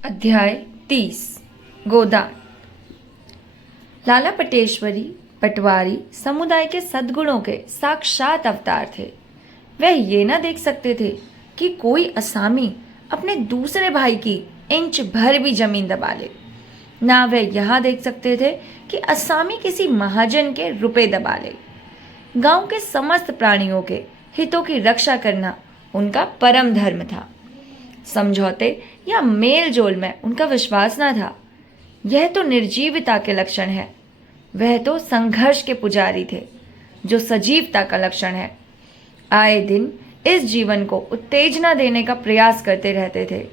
अध्याय 30 गोदान। लाला पटेश्वरी पटवारी समुदाय के सद्गुणों के साक्षात अवतार थे। वह ये न देख सकते थे कि कोई असामी अपने दूसरे भाई की इंच भर भी जमीन दबा ले। ना वह यहाँ देख सकते थे कि असामी किसी महाजन के रुपए दबा ले। गांव के समस्त प्राणियों के हितों की रक्षा करना उनका परम धर्म था। समझौते या मेल जोल में उनका विश्वास न था। यह तो निर्जीवता के लक्षण है। वह तो संघर्ष के पुजारी थे, जो सजीवता का लक्षण है। आए दिन इस जीवन को उत्तेजना देने का प्रयास करते रहते थे।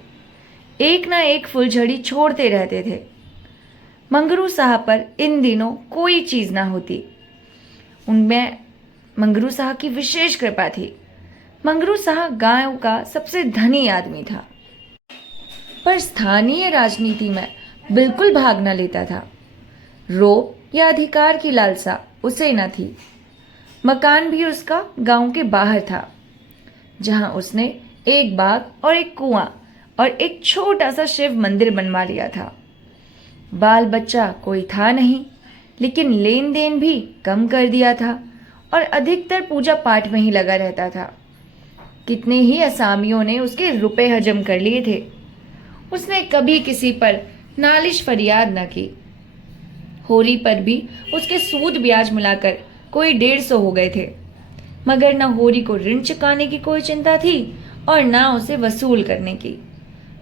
एक न एक फुलझड़ी छोड़ते रहते थे। मंगरू साहब पर इन दिनों कोई चीज ना होती। उनमें मंगरू साहब की विशेष कृपा थी। मंगरू साहब गांव का सबसे धनी आदमी था, पर स्थानीय राजनीति में बिल्कुल भाग न लेता था। रोब या अधिकार की लालसा उसे न थी। मकान भी उसका गांव के बाहर था, जहां उसने एक बाग और एक कुआं और एक छोटा सा शिव मंदिर बनवा लिया था। बाल बच्चा कोई था नहीं, लेकिन लेन देन भी कम कर दिया था और अधिकतर पूजा पाठ में ही लगा रहता था। कितने ही असामियों ने उसके रुपए हजम कर लिए थे। उसने कभी किसी पर नालिश फरियाद न की। होरी पर भी उसके सूद ब्याज मिलाकर कोई 150 हो गए थे, मगर न होरी को ऋण चुकाने की कोई चिंता थी और न उसे वसूल करने की।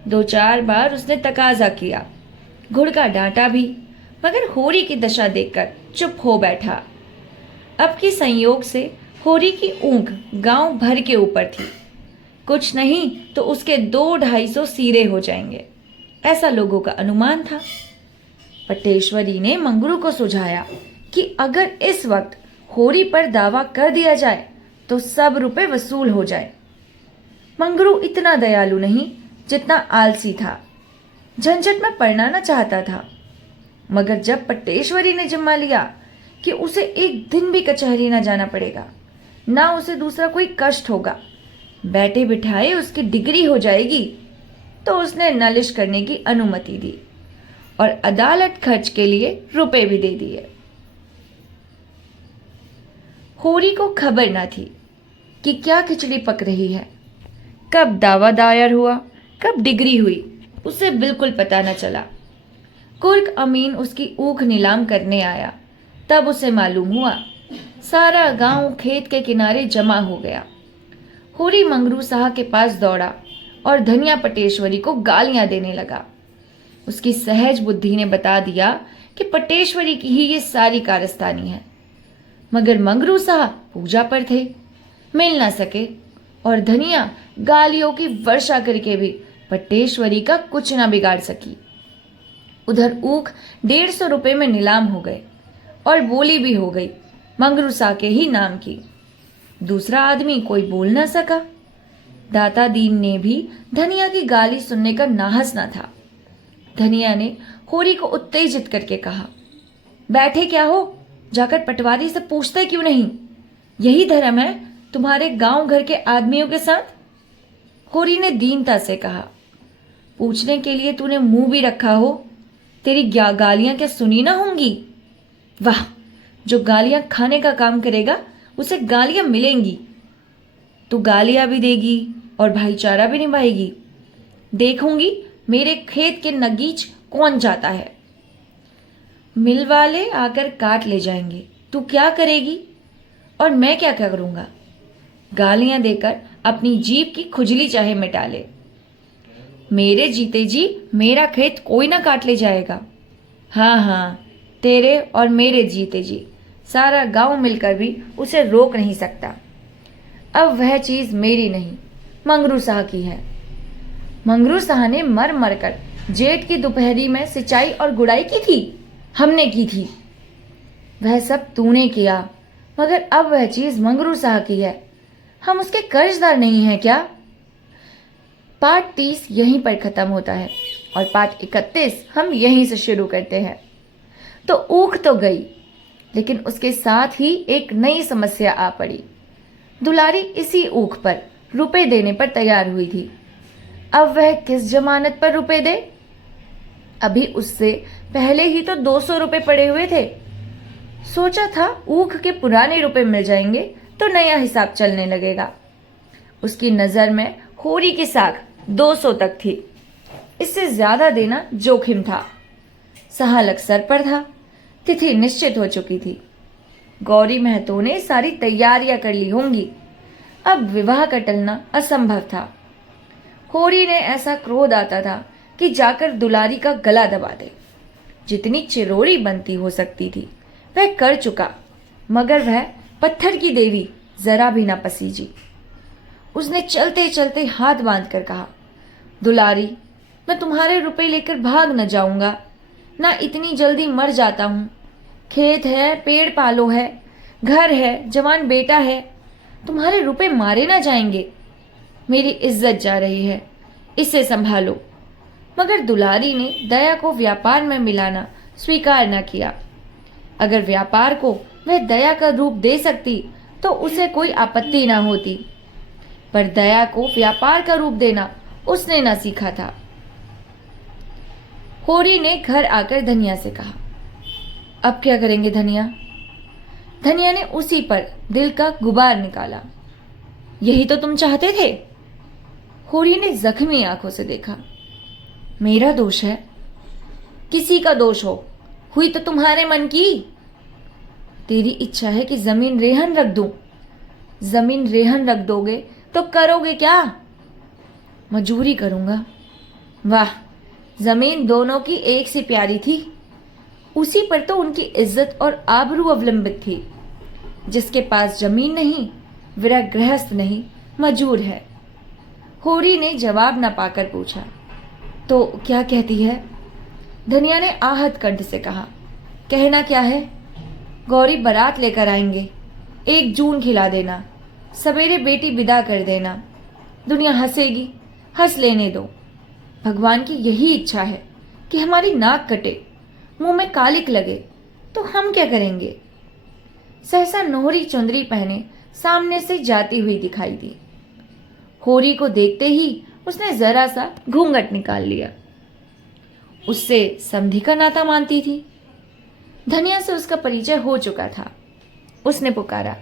2-4 बार उसने तकाजा किया, घुड़का डांटा भी, मगर होरी की दशा देखकर चुप हो बैठा। अब की संयोग से होरी की ऊँख गांव भर के ऊपर थी। कुछ नहीं तो उसके 200-250 सीरे हो जाएंगे, ऐसा लोगों का अनुमान था। पटेश्वरी ने मंगरू को सुझाया कि अगर इस वक्त होरी पर दावा कर दिया जाए तो सब रुपए वसूल हो जाए। मंगरू इतना दयालु नहीं जितना आलसी था। झंझट में पड़ना न चाहता था, मगर जब पटेश्वरी ने जिम्मा लिया कि उसे एक दिन भी कचहरी न जाना पड़ेगा, ना उसे दूसरा कोई कष्ट होगा, बैठे बिठाए उसकी डिग्री हो जाएगी, तो उसने नालिश करने की अनुमति दी और अदालत खर्च के लिए रुपए भी दे दिए। होरी को खबर न थी कि क्या खिचड़ी पक रही है। कब दावा दायर हुआ, कब डिग्री हुई, उसे बिल्कुल पता न चला। कुर्क अमीन उसकी ऊख नीलाम करने आया, तब उसे मालूम हुआ सारा गांव खेत के किनारे जमा हो गया। होरी मंगरू साहब के पास दौड़ा और धनिया पटेश्वरी को गालियां देने लगा। उसकी सहज बुद्धि ने बता दिया कि पटेश्वरी की ही ये सारी कारस्तानी है, मगर मंगरू साहब पूजा पर थे, मिल ना सके और धनिया गालियों की वर्षा करके भी पटेश्वरी का कुछ ना बिगाड़ सकी। उधर ऊख 150 रुपए में नीलाम हो गए और बोली भी हो गई मंगरू साहब के ही नाम की। दूसरा आदमी कोई बोल न सका। दाता दीन ने भी धनिया की गाली सुनने का नाहस न था। धनिया ने होरी को उत्तेजित करके कहा, बैठे क्या हो, जाकर पटवारी से पूछते क्यों नहीं? यही धर्म है तुम्हारे गांव घर के आदमियों के साथ? होरी ने दीनता से कहा, पूछने के लिए तूने मुंह भी रखा हो, तेरी गालियां क्या सुनी ना होंगी? वाह, जो गालियां खाने का काम करेगा उसे गालियां मिलेंगी। तू गालियां भी देगी और भाईचारा भी निभाएगी। देखूंगी मेरे खेत के नगीच कौन जाता है। मिल वाले आकर काट ले जाएंगे, तू क्या करेगी और मैं क्या करूंगा? गालियां देकर अपनी जीभ की खुजली चाहे मिटा ले। मेरे जीते जी मेरा खेत कोई ना काट ले जाएगा। हाँ हाँ, तेरे और मेरे जीते जी सारा गांव मिलकर भी उसे रोक नहीं सकता। अब वह चीज मेरी नहीं, मंगरू साहब की है। मंगरू साहब ने मर मर कर जेठ की दोपहरी में सिंचाई और गुड़ाई की थी, हमने की थी। वह सब तूने किया, मगर अब वह चीज मंगरू साहब की है। हम उसके कर्जदार नहीं हैं क्या? पाठ 30 यहीं पर खत्म होता है और पाठ 31 हम यहीं से शुरू करते हैं। तो ऊख तो गई, लेकिन उसके साथ ही एक नई समस्या आ पड़ी। दुलारी इसी ऊख पर रुपए देने पर तैयार हुई थी। अब वह किस जमानत पर रुपए दे? अभी उससे पहले ही तो 200 रुपए पड़े हुए थे। सोचा था ऊख के पुराने रुपए मिल जाएंगे तो नया हिसाब चलने लगेगा। उसकी नजर में होरी की साख 200 तक थी। इससे ज्यादा देना जोखिम था। सहालक सर पर था। तिथि निश्चित हो चुकी थी। गौरी महतो ने सारी तैयारियां कर ली होंगी। अब विवाह का टलना असंभव था। होरी ने ऐसा क्रोध आता था कि जाकर दुलारी का गला दबा दे। जितनी चिरोड़ी बनती हो सकती थी वह कर चुका, मगर वह पत्थर की देवी जरा भी ना पसीजी। उसने चलते चलते हाथ बांध कर कहा, दुलारी, मैं तुम्हारे रुपए लेकर भाग न जाऊंगा, ना इतनी जल्दी मर जाता हूं। खेत है, पेड़ पालो है, घर है, जवान बेटा है, तुम्हारे रुपए मारे ना जाएंगे। मेरी इज्जत जा रही है, इसे संभालो। मगर दुलारी ने दया को व्यापार में मिलाना स्वीकार न किया। अगर व्यापार को वह दया का रूप दे सकती तो उसे कोई आपत्ति न होती, पर दया को व्यापार का रूप देना उसने न सीखा था। होरी ने घर आकर धनिया से कहा, अब क्या करेंगे धनिया? धनिया ने उसी पर दिल का गुबार निकाला। यही तो तुम चाहते थे। होरी ने जख्मी आंखों से देखा। मेरा दोष है? किसी का दोष हो, हुई तो तुम्हारे मन की। तेरी इच्छा है कि जमीन रेहन रख दूं। जमीन रेहन रख दोगे तो करोगे क्या? मजूरी करूंगा। वाह, जमीन दोनों की एक सी प्यारी थी। उसी पर तो उनकी इज्जत और आबरू अवलंबित थी। जिसके पास जमीन नहीं, वह गृहस्थ नहीं, मजूर है। होरी ने जवाब न पाकर पूछा, तो क्या कहती है? धनिया ने आहत कंठ से कहा, कहना क्या है? गौरी बारात लेकर आएंगे। 1 जून खिला देना, सवेरे बेटी विदा कर देना। दुनिया हंसेगी, हंस लेने दो। भगवान की यही इच्छा है कि हमारी नाक कटे, मुंह में कालिक लगे, तो हम क्या करेंगे? सहसा नोहरी चुंदरी पहने सामने से जाती हुई दिखाई दी। होरी को देखते ही उसने जरा सा घूंघट निकाल लिया। उससे समधी का नाता मानती थी। धनिया से उसका परिचय हो चुका था। उसने पुकारा,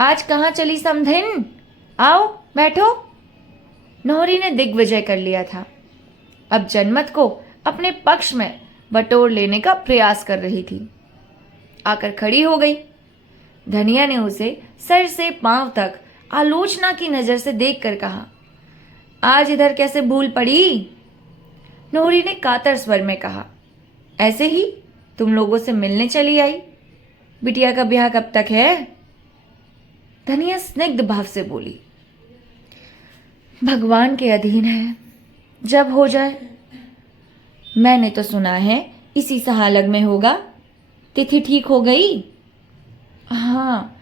आज कहाँ चली समधिन? आओ बैठो। नोहरी ने दिग्विजय कर लिया था। अब जनमत को अपने पक्ष में बटोर लेने का प्रयास कर रही थी। आकर खड़ी हो गई। धनिया ने उसे सर से पांव तक आलोचना की नजर से देखकर कहा, आज इधर कैसे भूल पड़ी? नोहरी ने कातर स्वर में कहा, ऐसे ही तुम लोगों से मिलने चली आई। बिटिया का ब्याह कब तक है? धनिया स्निग्ध भाव से बोली, भगवान के अधीन है, जब हो जाए। मैंने तो सुना है इसी सहालग में होगा। तिथि ठीक हो गई? हाँ,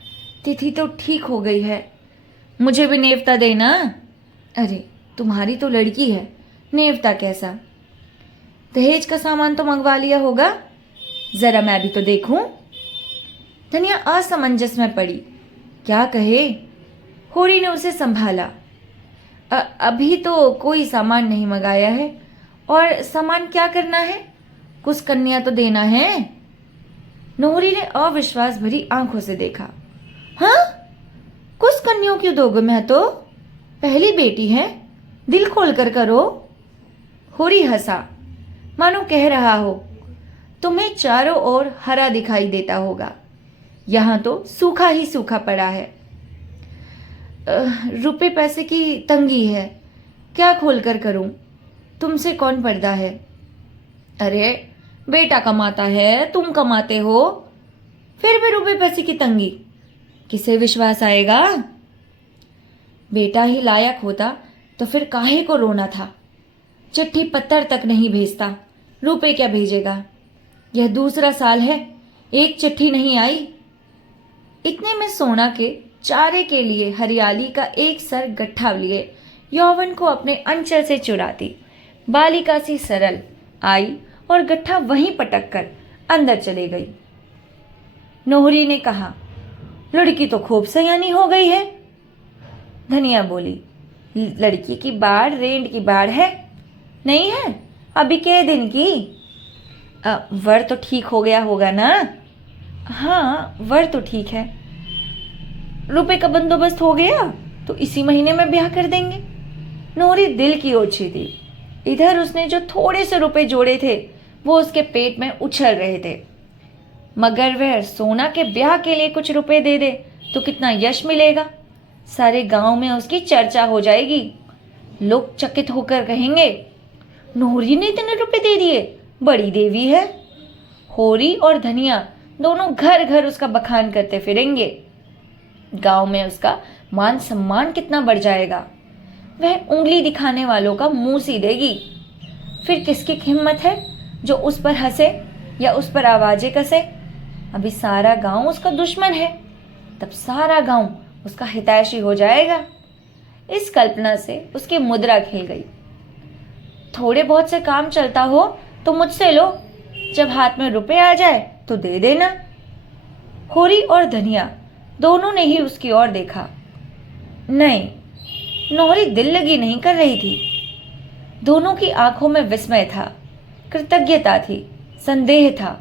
तिथि तो ठीक हो गई है। मुझे भी नेवता देना। अरे, तुम्हारी तो लड़की है, नेवता कैसा? दहेज का सामान तो मंगवा लिया होगा। जरा मैं भी तो देखूं। धनिया असमंजस में पड़ी, क्या कहे? होरी ने उसे संभाला। अभी तो कोई सामान नहीं मंगाया है। और सामान क्या करना है? कुछ कन्या तो देना है। नोहरी ने अविश्वास भरी आंखों से देखा। हाँ, कुछ कन्याओं क्यों दोगे? मैं तो पहली बेटी है, दिल खोल कर करो। होरी हंसा, मानो कह रहा हो, तुम्हें चारों ओर हरा दिखाई देता होगा, यहां तो सूखा ही सूखा पड़ा है। रुपए पैसे की तंगी है, क्या खोल कर करूं? तुमसे कौन पर्दा है? अरे, बेटा कमाता है, तुम कमाते हो, फिर भी रुपए पैसे की तंगी, किसे विश्वास आएगा? बेटा ही लायक होता तो फिर काहे को रोना था? चिट्ठी पत्थर तक नहीं भेजता, रुपए क्या भेजेगा? यह दूसरा साल है, एक चिट्ठी नहीं आई। इतने में सोना के चारे के लिए हरियाली का एक सर गट्ठा लिए यौवन को अपने अंचल से चुराती बालिका सी सरल आई और गट्ठा वहीं पटक कर अंदर चले गई। नोहरी ने कहा, लड़की तो खूब सयानी हो गई है। धनिया बोली, लड़की की बाढ़ रेंड की बाढ़ है, नहीं है? अभी के दिन की? वर तो ठीक हो गया होगा ना? हाँ, वर तो ठीक है। रुपए का बंदोबस्त हो गया तो इसी महीने में ब्याह कर देंगे। नूरी दिल की ओछी थी। इधर उसने जो थोड़े से रुपए जोड़े थे वो उसके पेट में उछल रहे थे, मगर वह सोना के ब्याह के लिए कुछ रुपए दे दे तो कितना यश मिलेगा। सारे गांव में उसकी चर्चा हो जाएगी। लोग चकित होकर कहेंगे, नूरी ने इतने रुपए दे दिए, बड़ी देवी है। होरी और धनिया दोनों घर घर उसका बखान करते फिरेंगे। गांव में उसका मान सम्मान कितना बढ़ जाएगा। वह उंगली दिखाने वालों का मुंह सी देगी। फिर किसकी हिम्मत है जो उस पर हंसे या उस पर आवाजें कसे। अभी सारा गांव उसका दुश्मन है, तब सारा गांव उसका हितैषी हो जाएगा। इस कल्पना से उसकी मुद्रा खिल गई। थोड़े बहुत से काम चलता हो तो मुझसे लो, जब हाथ में रुपए आ जाए तो दे देना। होरी और धनिया दोनों ने ही उसकी ओर देखा। नहीं, नौरी दिल लगी नहीं कर रही थी। दोनों की आंखों में विस्मय था, कृतज्ञता थी, संदेह था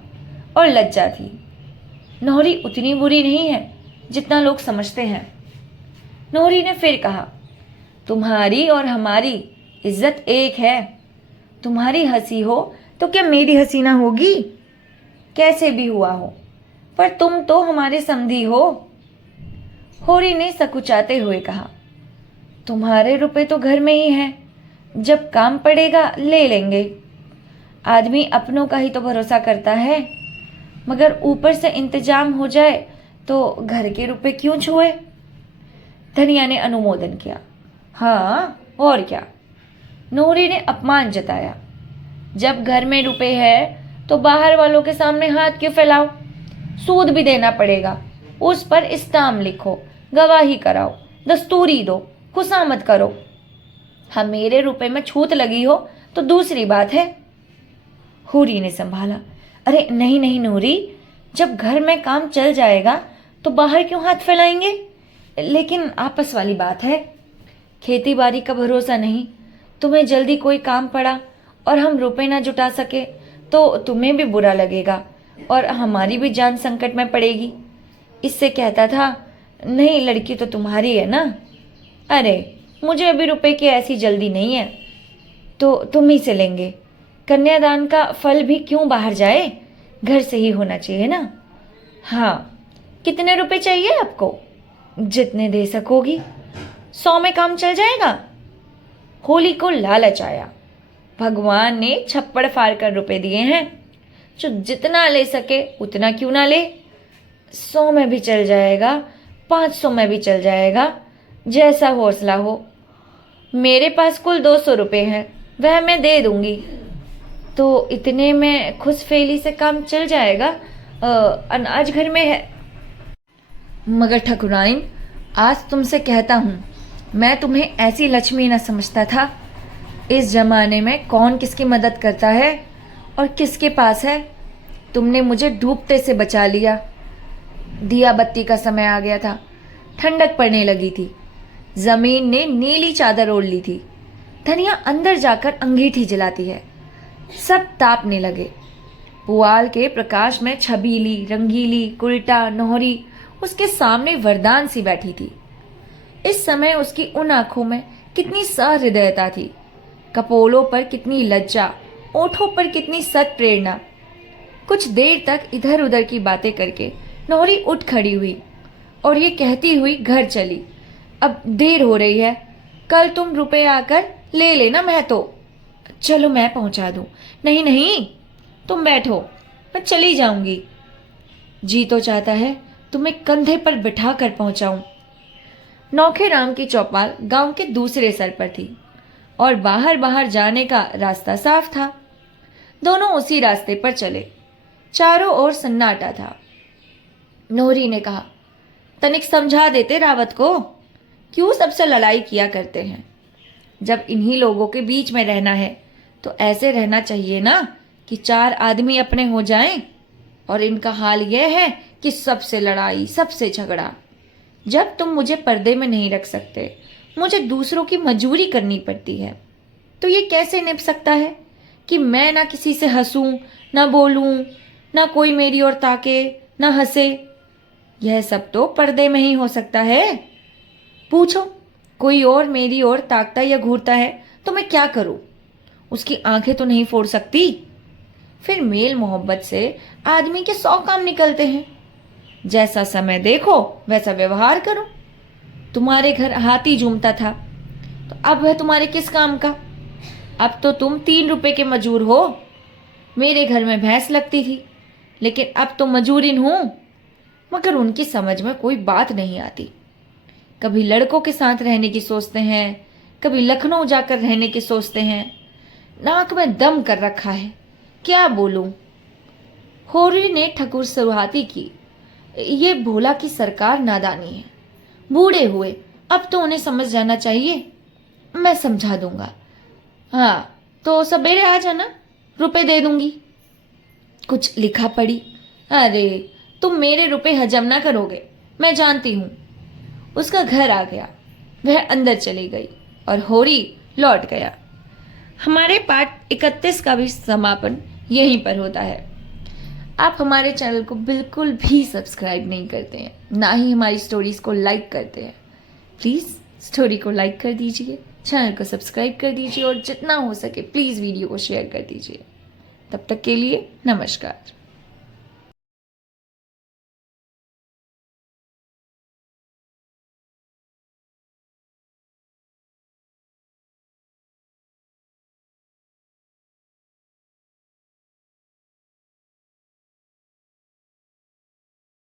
और लज्जा थी। नौरी उतनी बुरी नहीं है जितना लोग समझते हैं। नौरी ने फिर कहा, तुम्हारी और हमारी इज्जत एक है। तुम्हारी हंसी हो तो क्या मेरी हंसी ना होगी? कैसे भी हुआ हो, पर तुम तो हमारे समधी हो। होरी ने सकुचाते हुए कहा, तुम्हारे रुपए तो घर में ही हैं, जब काम पड़ेगा ले लेंगे। आदमी अपनों का ही तो भरोसा करता है, मगर ऊपर से इंतजाम हो जाए तो घर के रुपए क्यों छुए? धनिया ने अनुमोदन किया। हाँ और क्या? नूरी ने अपमान जताया। जब घर में रुपए है तो बाहर वालों के सामने हाथ क्यों फैलाओ? सूद भी देना पड़ेगा, उस पर इस्ताम लिखो, गवाही कराओ, दस्तूरी दो, खुशामद करो। हाँ, मेरे रुपए में छूत लगी हो तो दूसरी बात है। होरी ने संभाला, अरे नहीं नहीं नूरी, जब घर में काम चल जाएगा तो बाहर क्यों हाथ फैलाएंगे? लेकिन आपस वाली बात है, खेती बाड़ी का भरोसा नहीं। तुम्हें जल्दी कोई काम पड़ा और हम रुपए ना जुटा सके तो तुम्हें भी बुरा लगेगा और हमारी भी जान संकट में पड़ेगी। इससे कहता था, नहीं लड़की तो तुम्हारी है ना। अरे मुझे अभी रुपए की ऐसी जल्दी नहीं है, तो तुम ही से लेंगे। कन्यादान का फल भी क्यों बाहर जाए, घर से ही होना चाहिए ना। हाँ, कितने रुपए चाहिए आपको? जितने दे सकोगी। 100 में काम चल जाएगा। होली को लालच आया। भगवान ने छप्पड़ फाड़ कर रुपए दिए हैं, जो जितना ले सके उतना क्यों ना ले। 100 में भी चल जाएगा, 500 में भी चल जाएगा, जैसा हौसला हो। मेरे पास कुल 200 रुपये हैं, वह मैं दे दूंगी। तो इतने में खुशफेली से काम चल जाएगा। अनाज घर में है। मगर ठकुराइन, आज तुमसे कहता हूँ, मैं तुम्हें ऐसी लक्ष्मी न समझता था। इस जमाने में कौन किसकी मदद करता है और किसके पास है। तुमने मुझे डूबते से बचा लिया। दिया बत्ती का समय आ गया था, ठंडक पड़ने लगी थी, जमीन ने नीली चादर ओढ़ ली थी। धनिया अंदर जाकर अंगीठी जलाती है। सब तापने लगे। पुआल के प्रकाश में छबीली, रंगीली, उल्टा, नोहरी उसके सामने वरदान सी बैठी थी। इस समय उसकी उन आंखों में कितनी सहृदयता थी, कपोलों पर कितनी लज्जा, ओठों पर कितनी सत प्रेरणा। कुछ देर तक इधर उधर की बातें करके नौरी उठ खड़ी हुई और ये कहती हुई घर चली, अब देर हो रही है, कल तुम रुपए आकर ले लेना। मैं तो चलो मैं पहुंचा दूं। नहीं नहीं, तुम बैठो, मैं चली जाऊंगी। जी तो चाहता है तुम्हें कंधे पर बिठा कर पहुंचाऊं। नौखेराम की चौपाल गांव के दूसरे सर पर थी और बाहर बाहर जाने का रास्ता साफ था। दोनों उसी रास्ते पर चले। चारों ओर सन्नाटा था। नोहरी ने कहा, तनिक समझा देते रावत को, क्यों सबसे लड़ाई किया करते हैं। जब इन्हीं लोगों के बीच में रहना है तो ऐसे रहना चाहिए ना कि 4 आदमी अपने हो जाएं। और इनका हाल यह है कि सबसे लड़ाई, सबसे झगड़ा। जब तुम मुझे पर्दे में नहीं रख सकते, मुझे दूसरों की मजूरी करनी पड़ती है, तो ये कैसे निभ सकता है कि मैं ना किसी से हंसूं, ना बोलूं, ना कोई मेरी ओर ताके, ना हंसे। यह सब तो पर्दे में ही हो सकता है। पूछो, कोई और मेरी ओर ताकता या घूरता है तो मैं क्या करूं? उसकी आंखें तो नहीं फोड़ सकती। फिर मेल मोहब्बत से आदमी के 100 काम निकलते हैं। जैसा समय देखो वैसा व्यवहार करो। तुम्हारे घर हाथी झूमता था तो अब वह तुम्हारे किस काम का? अब तो तुम 3 रुपए के मजूर हो। मेरे घर में भैंस लगती थी, लेकिन अब तो मजूरिन हूं। मगर उनकी समझ में कोई बात नहीं आती। कभी लड़कों के साथ रहने की सोचते हैं, कभी लखनऊ जाकर रहने की सोचते हैं। नाक में दम कर रखा है, क्या बोलूं? होरी ने ठकुर सुहाती की। ये भोला की सरकार नादानी है। बूढ़े हुए, अब तो उन्हें समझ जाना चाहिए। मैं समझा दूंगा। हाँ, तो सवेरे आ जाना, रुपए दे दूंगी। कुछ लिखा पड़ी? अरे, तुम मेरे रुपए हजम ना करोगे, मैं जानती हूं। उसका घर आ गया, वह अंदर चली गई और होरी लौट गया। हमारे पार्ट 31 का भी समापन यहीं पर होता है। आप हमारे चैनल को बिल्कुल भी सब्सक्राइब नहीं करते हैं, ना ही हमारी स्टोरीज को लाइक करते हैं। प्लीज़ स्टोरी को लाइक कर दीजिए, चैनल को सब्सक्राइब कर दीजिए और जितना हो सके प्लीज़ वीडियो को शेयर कर दीजिए। तब तक के लिए नमस्कार।